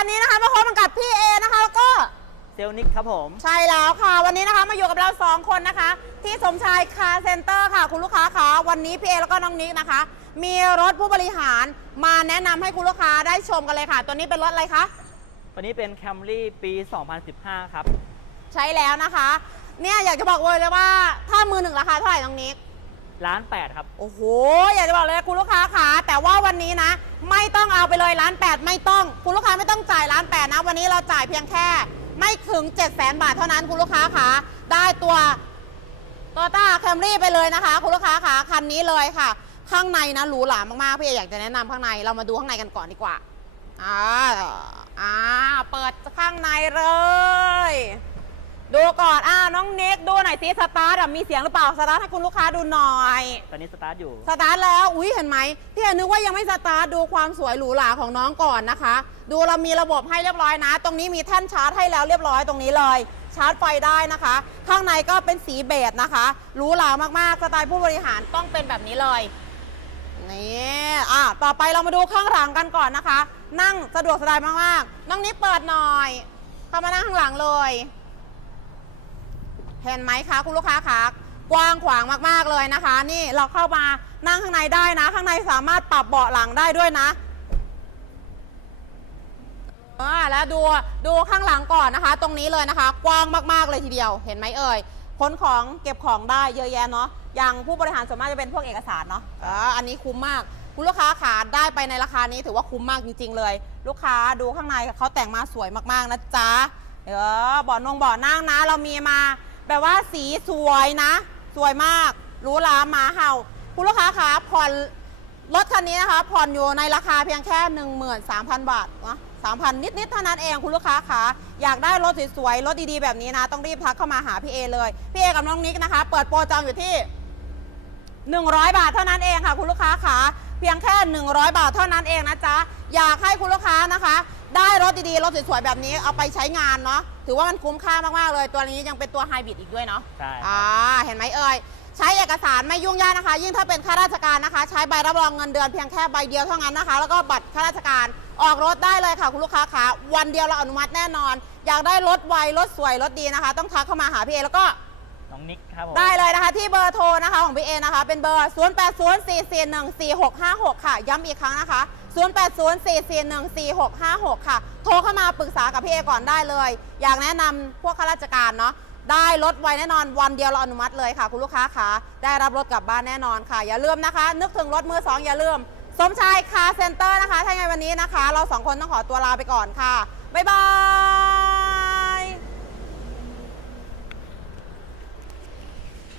วันนี้นะคะมาพบกับพี่เอนะคะแล้วก็เซลนิกครับผม ใช่แล้วค่ะ วันนี้นะคะมาอยู่กับเราสองคนนะคะ ที่สมชายคาเซ็นเตอร์ค่ะ คุณลูกค้าคะวันนี้พี่เอแล้วก็น้องนิกนะคะ มีรถผู้บริหารมาแนะนำให้คุณลูกค้าได้ชมกันเลยค่ะ ตัวนี้เป็นรถอะไรคะวันนี้เป็นแคมรี่ปี 2015 ครับ ใช่แล้วนะคะ เนี่ยอยากจะบอกเลยเลยว่าถ้ามือหนึ่งราคาเท่าไหร่น้องนิก ล้านแปดครับ โอ้โห อยากจะบอกเลยคุณลูกค้าคะแต่ว่าวันนี้นะ ไม่ต้องเอาไปเลยล้านแปดไม่ต้อง คุณลูกค้าไม่ต้องจ่ายล้านแปดนะ วันนี้เราจ่ายเพียงแค่ ไม่ถึง 7 0 0 0 0 0บาทเท่านั้นคุณลูกค้าคะได้ตัวโตต้าแคมรี่ไปเลยนะคะ คุณลูกค้าคะคันนี้เลยค่ะ ข้างในนะหรูหรามากๆพี่เออยากจะแนะนำข้างในเรามาดูข้างในกันก่อนดีกว่าอ่าอ่าเปิดข้างในเลย ดู ก่อนอ่าน้องเน็กดูหน่อยสิสตาร์ทอะมีเสียงหรือเปล่าสตาร์ทให้คุณลูกค้าดูหน่อย ตอนนี้สตาร์ทอยู่ สตาร์ทแล้วอุ้ยเห็นไหมพี่อนึกว่ายังไม่สตาร์ทดูความสวยหรูหราของน้องก่อนนะคะ ดูเรามีระบบให้เรียบร้อยนะ ตรงนี้มีแท่นชาร์จให้แล้วเรียบร้อยตรงนี้เลย ชาร์จไฟได้นะคะ ข้างในก็เป็นสีเบจนะคะหรูหรามากๆสไตล์ผู้บริหารต้องเป็นแบบนี้เลยนี่อะต่อไปเรามาดูข้างหลังกันก่อนนะคะ นั่งสะดวกสบายมากๆน้องนิดเปิดหน่อยเข้ามานั่งข้างหลังเลย เห็นไหมคะคุณลูกค้าคะกว้างขวางมากๆเลยนะคะ นี่เราเข้ามานั่งข้างในได้นะ ข้างในสามารถปรับเบาะหลังได้ด้วยนะอ่าแล้วดูดูข้างหลังก่อนนะคะ ตรงนี้เลยนะคะ กว้างมากๆเลยทีเดียวเห็นไหมเอ่ยขนของเก็บของได้เยอะแยะเนาะอย่างผู้บริหารส่วนมากจะเป็นพวกเอกสารเนาะอ่าอันนี้คุ้มมากคุณลูกค้าขาได้ไปในราคานี้ถือว่าคุ้มมากจริง ๆ เลย ลูกค้าดูข้างในเขาแต่งมาสวยมากๆนะจ๊ะเออบ่อนงบ่อนั่งนะ เรามีมา แบบว่าสีสวยนะ สวยมากหรูหราหมาเห่า คุณลูกค้าคะผ่อนรถคันนี้นะคะผ่อนอยู่ในราคาเพียงแค่ 13,000 บาทนะ3,000 นิดๆเท่านั้นเองคุณลูกค้าคะอยากได้รถสวยๆรถดีๆแบบนี้นะ ต้องรีบทักเข้ามาหาพี่เอเลย พี่เอกับน้องนิกนะคะ เปิดโปรจองอยู่ที่ 100 บาทเท่านั้นเองค่ะ คุณลูกค้าคะ เพียงแค่ 100 บาทเท่านั้นเองนะจ๊ะ อยากให้คุณลูกค้านะคะ ได้รถดีๆ รถสวยๆ แบบนี้เอาไปใช้งานเนาะถือว่ามันคุ้มค่ามากๆเลย ตัวนี้ยังเป็นตัวไฮบริดอีกด้วยเนาะใช่ครับอ่าเห็นไหมเอ่ยใช้เอกสารไม่ยุ่งยากนะคะ ยิ่งถ้าเป็นข้าราชการนะคะ ใช้ใบรับรองเงินเดือนเพียงแค่ใบเดียวเท่านั้นนะคะ แล้วก็บัตรข้าราชการออกรถได้เลยค่ะคุณลูกค้าคะวันเดียวเราอนุมัติแน่นอน อยากได้รถไวรถสวยรถดีนะคะ ต้องทักเข้ามาหาพี่เอแล้วก็น้องนิกครับผมได้ะที่เบอร์โทรนะคะของพี่เอนะคะ เป็นเบอร์ 0804414656 ค่ะ ย้ำอีกครั้งนะคะ 0804414656 ค่ะ โทรเข้ามาปรึกษากับพี่เอก่อนได้เลย อยากแนะนำพวกข้าราชการเนาะ ได้รถไวแน่นอนวันเดียวเราอนุมัติเลยค่ะ คุณลูกค้าคะได้รับรถกลับบ้านแน่นอนค่ะ อย่าลืมนะคะ นึกถึงรถมือสองอย่าลืม สมชายคาร์เซ็นเตอร์นะคะ ถ้าไงวันนี้นะคะ เราสองคนต้องขอตัวลาไปก่อนค่ะ บ๊ายบาย